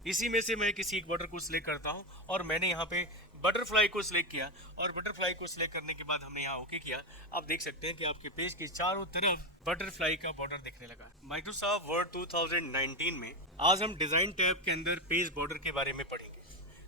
इसी में से मैं किसी एक बॉर्डर को सिलेक्ट करता हूँ और मैंने यहाँ पे बटरफ्लाई को सिलेक्ट किया और बटरफ्लाई को सिलेक्ट करने के बाद हमने यहाँ ओके किया। आप देख सकते हैं कि आपके पेज के चारों तरफ बटरफ्लाई का बॉर्डर दिखने लगा। माइक्रोसॉफ्ट वर्ड 2019 में आज हम डिजाइन टैब के अंदर पेज बॉर्डर के बारे में पढ़ेंगे।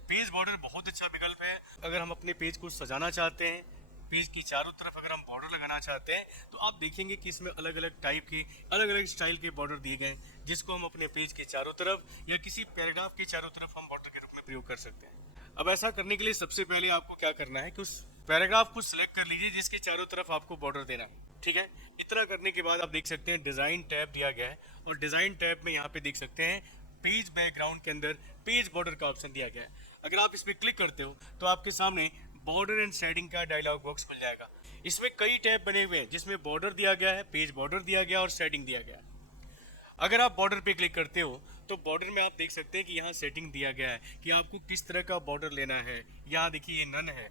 पेज बॉर्डर बहुत अच्छा विकल्प है। अगर हम अपने पेज को सजाना चाहते हैं, पेज की चारों तरफ अगर हम बॉर्डर लगाना चाहते हैं, तो आप देखेंगे कि इसमें अलग अलग टाइप के अलग अलग स्टाइल के बॉर्डर दिए गए हैं, जिसको हम अपने पेज के चारों तरफ या किसी पैराग्राफ के चारों तरफ हम बॉर्डर के रूप में प्रयोग कर सकते हैं। अब ऐसा करने के लिए सबसे पहले आपको क्या करना है कि उस पैराग्राफ को सिलेक्ट कर लीजिए जिसके चारों तरफ आपको बॉर्डर देना है। ठीक है, इतना करने के बाद आप देख सकते हैं डिजाइन टैब दिया गया है और डिजाइन टैब में यहाँ पे देख सकते हैं पेज बैकग्राउंड के अंदर पेज बॉर्डर का ऑप्शन दिया गया है। अगर आप इस पर क्लिक करते हो तो आपके सामने बॉर्डर एंड शेडिंग का डायलॉग बॉक्स खुल जाएगा। इसमें कई टैब बने हुए हैं जिसमें बॉर्डर दिया गया है, पेज बॉर्डर दिया गया और शेडिंग दिया गया है। अगर आप बॉर्डर पे क्लिक करते हो तो बॉर्डर में आप देख सकते हैं कि यहाँ सेटिंग दिया गया है कि आपको किस तरह का बॉर्डर लेना है। यहाँ देखिए ये नन है।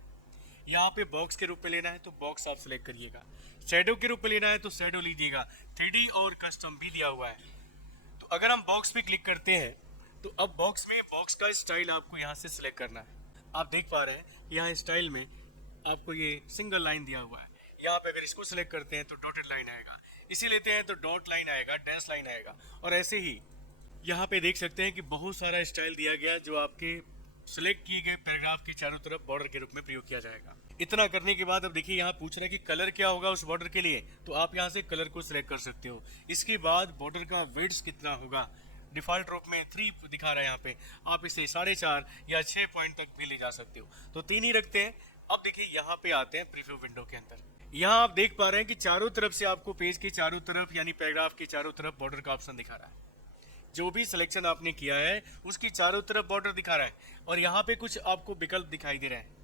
यहाँ पे बॉक्स के रूप में लेना है तो बॉक्स आप सिलेक्ट करिएगा। शैडो के रूप में लेना है तो शैडो लीजिएगा। 3D और कस्टम भी दिया हुआ है। तो अगर हम बॉक्स पे क्लिक करते हैं तो अब बॉक्स में बॉक्स का स्टाइल आपको यहाँ से सिलेक्ट करना है। आप देख पा रहे हैं यहाँ स्टाइल में आपको ये सिंगल लाइन दिया हुआ है। यहाँ पे अगर इसको सिलेक्ट करते हैं तो डॉटेड लाइन आएगा, इसी लेते हैं तो डॉट लाइन आएगा, डैश लाइन आएगा और ऐसे ही यहाँ पे देख सकते हैं कि बहुत सारा स्टाइल दिया गया जो आपके सिलेक्ट किए गए पैराग्राफ के चारों तरफ बॉर्डर के रूप में प्रयोग किया जाएगा। इतना करने के बाद अब देखिए यहाँ पूछ रहा है कि कलर क्या होगा उस बॉर्डर के लिए, तो आप यहाँ से कलर को सिलेक्ट कर सकते हो। इसके बाद बॉर्डर का विड्थ कितना होगा, डिफॉल्ट रूप में 3 दिखा रहा है यहाँ पे, आप इसे 4.5 या 6 पॉइंट तक भी ले जा सकते हो, तो 3 ही रखते हैं। अब देखिए यहाँ पे आते हैं प्रीव्यू विंडो के अंदर। यहाँ आप देख पा रहे हैं कि चारों तरफ से आपको पेज के चारों तरफ यानी पैराग्राफ के चारों तरफ बॉर्डर का ऑप्शन दिखा रहा है। जो भी सिलेक्शन आपने किया है उसकी चारों तरफ बॉर्डर दिखा रहा है और यहाँ पे कुछ आपको विकल्प दिखाई दे रहे हैं।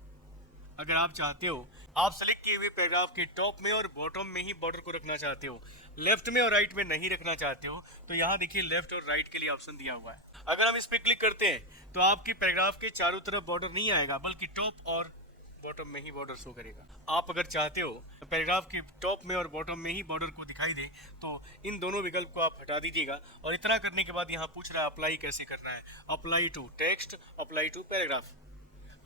अगर आप चाहते हो, आप सेलेक्ट किए हुए पैराग्राफ के टॉप में और बॉटम में ही बॉर्डर को रखना चाहते हो, लेफ्ट में और राइट में नहीं रखना चाहते हो, तो यहाँ देखिए लेफ्ट और राइट के लिए ऑप्शन दिया हुआ है। अगर हम इस पे क्लिक करते हैं तो आपके पैराग्राफ के चारों तरफ बॉर्डर नहीं आएगा बल्कि टॉप और बॉटम में ही बॉर्डर शो करेगा। आप अगर चाहते हो पैराग्राफ के टॉप में और बॉटम में ही बॉर्डर को दिखाई दे तो इन दोनों विकल्प को आप हटा दीजिएगा। और इतना करने के बाद यहाँ पूछ रहा है अप्लाई कैसे करना है, apply to text, apply to paragraph.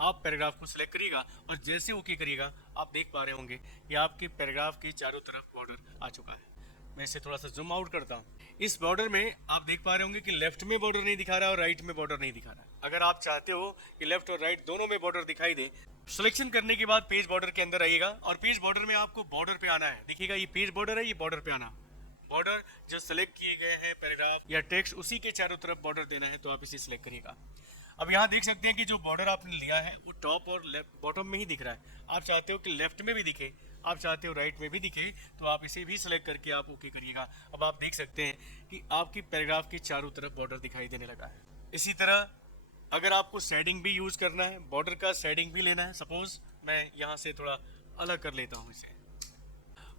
आप पैराग्राफ को सिलेक्ट करिएगा और जैसे ओके करिएगा आप देख पा रहे होंगे कि आपके पैराग्राफ के चारों तरफ बॉर्डर आ चुका है। मैं इसे थोड़ा सा जूम आउट करता हूँ। इस बॉर्डर में आप देख पा रहे होंगे कि लेफ्ट में बॉर्डर नहीं दिखा रहा है और राइट में बॉर्डर नहीं दिखा रहा है। अगर आप चाहते हो कि लेफ्ट और राइट दोनों में बॉर्डर दिखाई दे, सिलेक्शन करने के बाद पेज बॉर्डर के अंदर आइएगा और पेज बॉर्डर में आपको बॉर्डर पे आना है। देखिएगा ये पेज बॉर्डर है, ये बॉर्डर पे आना। बॉर्डर जो सिलेक्ट किए गए हैं पैराग्राफ या टेक्स्ट उसी के चारों तरफ बॉर्डर देना है, तो आप इसे सिलेक्ट करिएगा। अब यहाँ देख सकते हैं कि जो बॉर्डर आपने लिया है वो टॉप और लेफ्ट बॉटम में ही दिख रहा है। आप चाहते हो कि लेफ्ट में भी दिखे, आप चाहते हो राइट में भी दिखे, तो आप इसे भी सिलेक्ट करके आप ओके करिएगा। अब आप देख सकते हैं कि आपकी पैराग्राफ के चारों तरफ बॉर्डर दिखाई देने लगा है। इसी तरह अगर आपको शेडिंग भी यूज करना है, बॉर्डर का शेडिंग भी लेना है, सपोज मैं यहाँ से थोड़ा अलग कर लेता हूँ इसे।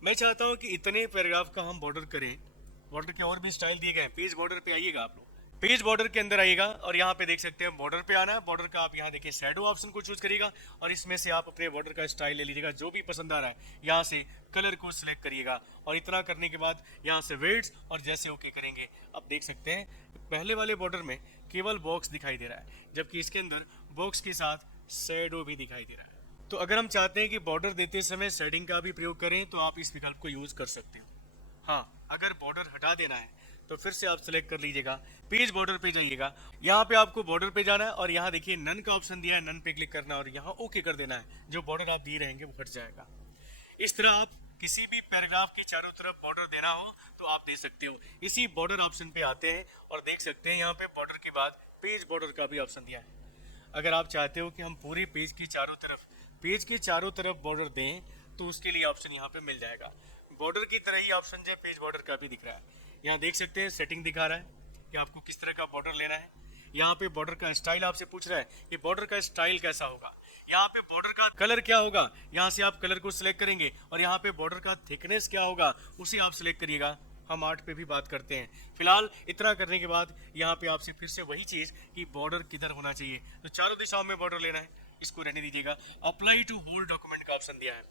मैं चाहता हूँ कि इतने पैराग्राफ का हम बॉर्डर करें। बॉर्डर के और भी स्टाइल दिए गए हैं। पेज बॉर्डर पे आइएगा, आप लोग पेज बॉर्डर के अंदर आइएगा और यहाँ पे देख सकते हैं बॉर्डर पे आना है। बॉर्डर का आप यहाँ देखिए शैडो ऑप्शन को चूज करिएगा और इसमें से आप अपने बॉर्डर का स्टाइल ले लीजिएगा जो भी पसंद आ रहा है। यहाँ से कलर को सिलेक्ट करिएगा और इतना करने के बाद यहाँ से वेट्स और जैसे ओके करेंगे आप देख सकते हैं पहले वाले बॉर्डर में केवल बॉक्स दिखाई दे रहा है, जबकि इसके अंदर बॉक्स के साथ शैडो भी दिखाई दे रहा है। तो अगर हम चाहते हैं कि बॉर्डर देते समय शेडिंग का भी प्रयोग करें तो आप इस विकल्प को यूज कर सकते हो। हाँ, अगर बॉर्डर हटा देना है तो फिर से आप सिलेक्ट कर लीजिएगा, पेज बॉर्डर पे जाइएगा। यहाँ पे आपको बॉर्डर पे जाना है और यहाँ देखिए नन का ऑप्शन दिया है, नन पे क्लिक करना और यहाँ ओके कर देना है। जो बॉर्डर आप दिए रहेंगे वो हट जाएगा। इस तरह आप किसी भी पैराग्राफ के चारों तरफ बॉर्डर देना हो तो आप दे सकते हो। इसी बॉर्डर ऑप्शन पे आते हैं और देख सकते हैं यहाँ पे बॉर्डर के बाद पेज बॉर्डर का भी ऑप्शन दिया है। अगर आप चाहते हो कि हम पूरे पेज के चारों तरफ बॉर्डर दें तो उसके लिए ऑप्शन यहाँ पे मिल जाएगा। बॉर्डर की तरह ही ऑप्शन जो पेज बॉर्डर का भी दिख रहा है। यहाँ देख सकते हैं सेटिंग दिखा रहा है कि आपको किस तरह का बॉर्डर लेना है। यहाँ पे बॉर्डर का स्टाइल आपसे पूछ रहा है कि बॉर्डर का स्टाइल कैसा होगा। यहाँ पे बॉर्डर का कलर क्या होगा, यहाँ से आप कलर को सिलेक्ट करेंगे और यहाँ पे बॉर्डर का थिकनेस क्या होगा उसे आप सिलेक्ट करिएगा। हम आर्ट पे भी बात करते हैं। फिलहाल इतना करने के बाद यहाँ पे आपसे फिर से वही चीज कि बॉर्डर किधर होना चाहिए, तो चारों दिशाओं में बॉर्डर लेना है, इसको रहने दीजिएगा। अप्लाई टू होल डॉक्यूमेंट का ऑप्शन दिया है,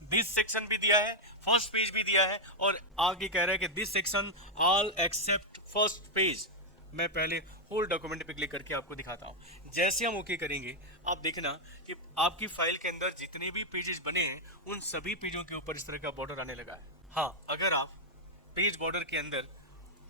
दिस सेक्शन भी दिया है, फर्स्ट पेज भी दिया है और आगे कह रहा है कि this section all except first page. मैं पहले होल डॉक्यूमेंट पे क्लिक करके आपको दिखाता हूँ। जैसे हम ओके करेंगे, आप देखना कि आपकी फाइल के अंदर जितने भी पेजेस बने हैं उन सभी पेजों के ऊपर इस तरह का बॉर्डर आने लगा है। हाँ, अगर आप पेज बॉर्डर के अंदर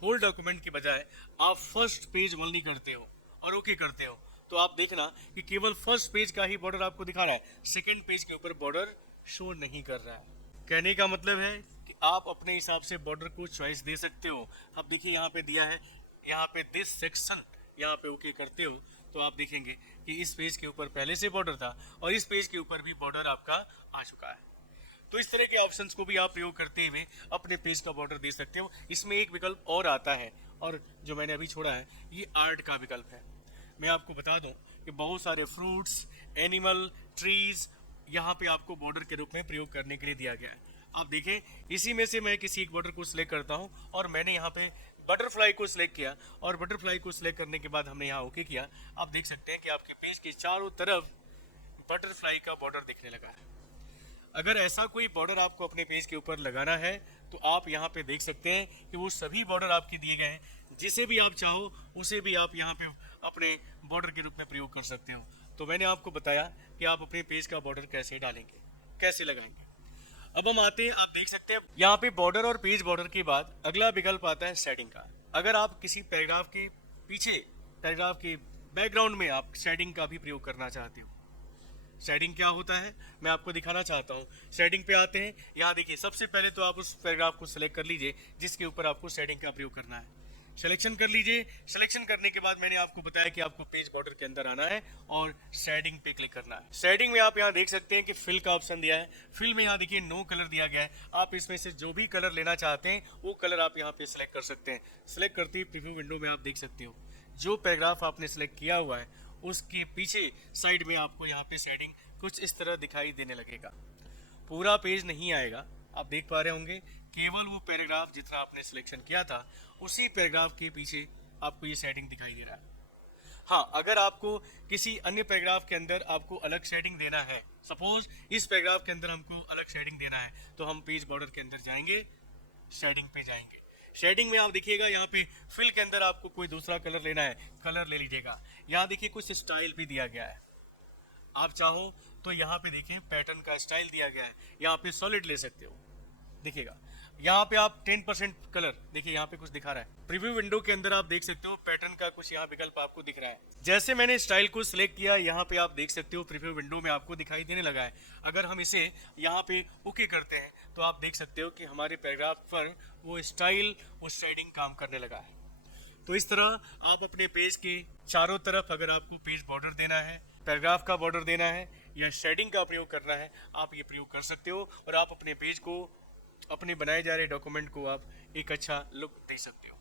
होल डॉक्यूमेंट की बजाय आप फर्स्ट पेज ओनली करते हो और ओके करते हो, तो आप देखना कि केवल फर्स्ट पेज का ही बॉर्डर आपको दिखा रहा है, सेकेंड पेज के ऊपर बॉर्डर शो नहीं कर रहा है। कहने का मतलब है कि आप अपने हिसाब से बॉर्डर को चॉइस दे सकते हो। अब देखिए यहाँ पे दिया है, यहाँ पे दिस सेक्शन, यहाँ पे ओके करते हो तो आप देखेंगे कि इस पेज के ऊपर पहले से बॉर्डर था और इस पेज के ऊपर भी बॉर्डर आपका आ चुका है। तो इस तरह के ऑप्शंस को भी आप प्रयोग करते हुए अपने पेज का बॉर्डर दे सकते हो। इसमें एक विकल्प और आता है, और जो मैंने अभी छोड़ा है ये आर्ट का विकल्प है। मैं आपको बता दूं कि बहुत सारे फ्रूट्स, एनिमल, ट्रीज यहाँ पे आपको बॉर्डर के रूप में प्रयोग करने के लिए दिया गया है। आप देखें, इसी में से मैं किसी एक बॉर्डर को सिलेक्ट करता हूँ और मैंने यहाँ पे बटरफ्लाई को सिलेक्ट किया, और बटरफ्लाई को सिलेक्ट करने के बाद हमने यहाँ ओके किया। आप देख सकते हैं कि आपके पेज के चारों तरफ बटरफ्लाई का बॉर्डर दिखने लगा है। अगर ऐसा कोई बॉर्डर आपको अपने पेज के ऊपर लगाना है तो आप यहाँ पे देख सकते हैं कि वो सभी बॉर्डर आपके दिए गए हैं, जिसे भी आप चाहो उसे भी आप यहाँ पे अपने बॉर्डर के रूप में प्रयोग कर सकते हो। तो मैंने आपको बताया कि आप अपने पेज का बॉर्डर कैसे डालेंगे, कैसे लगाएंगे। अब हम आते हैं, आप देख सकते हैं यहाँ पे बॉर्डर और पेज बॉर्डर के बाद अगला विकल्प आता है शेडिंग का। अगर आप किसी पैराग्राफ के पीछे, पैराग्राफ के बैकग्राउंड में आप शेडिंग का भी प्रयोग करना चाहते हो। शेडिंग क्या होता है मैं आपको दिखाना चाहता हूँ। शेडिंग पे आते हैं, यहाँ देखिए, सबसे पहले तो आप उस पैराग्राफ को सिलेक्ट कर लीजिए जिसके ऊपर आपको शेडिंग का प्रयोग करना है। सिलेक्शन कर लीजिए। सिलेक्शन करने के बाद मैंने आपको बताया कि आपको पेज बॉर्डर के अंदर आना है और शेडिंग पे क्लिक करना है। शेडिंग में आप यहाँ देख सकते हैं कि फिल का ऑप्शन दिया है। फिल में यहाँ देखिए नो कलर दिया गया है। आप इसमें से जो भी कलर लेना चाहते हैं वो कलर आप यहाँ पे सिलेक्ट कर सकते हैं। सिलेक्ट करते ही प्रीव्यू विंडो में आप देख सकते हो जो पैराग्राफ आपने सिलेक्ट किया हुआ है उसके पीछे साइड में आपको यहाँ पे शेडिंग कुछ इस तरह दिखाई देने लगेगा। पूरा पेज नहीं आएगा, आप देख पा रहे होंगे, केवल वो पैराग्राफ जितना आपने सिलेक्शन किया था उसी पैराग्राफ के पीछे आपको ये शेडिंग दिखाई दे रहा है। हाँ, अगर आपको किसी अन्य पैराग्राफ के अंदर आपको अलग शेडिंग देना है, सपोज इस पैराग्राफ के अंदर हमको अलग शेडिंग देना है, तो हम पेज बॉर्डर के अंदर जाएंगे, शेडिंग पे जाएंगे। शेडिंग में आप देखिएगा यहाँ पे फिल के अंदर आपको कोई दूसरा कलर लेना है, कलर ले लीजिएगा। यहाँ देखिए कुछ स्टाइल भी दिया गया है, आप चाहो तो यहाँ पे देखिए पैटर्न का स्टाइल दिया गया है। यहाँ पे सॉलिड ले सकते हो, देखिएगा यहाँ पे आप 10% कलर, देखिए यहाँ पे कुछ दिखा रहा है। प्रीव्यू विंडो के अंदर आप देख सकते हो पैटर्न का कुछ यहाँ विकल्प आपको दिख रहा है। जैसे मैंने स्टाइल को सिलेक्ट किया, यहाँ पे आप देख सकते हो प्रीव्यू विंडो में आपको दिखाई देने लगा है। अगर हम इसे यहाँ पे ओके करते हैं तो आप देख सकते हो कि हमारे पैराग्राफ पर वो स्टाइल, वो शेडिंग काम करने लगा है। तो इस तरह आप अपने पेज के चारों तरफ, अगर आपको पेज बॉर्डर देना है, पैराग्राफ का बॉर्डर देना है या शेडिंग का प्रयोग करना है, आप ये प्रयोग कर सकते हो और आप अपने पेज को, अपने बनाए जा रहे डॉक्यूमेंट को आप एक अच्छा लुक दे सकते हो।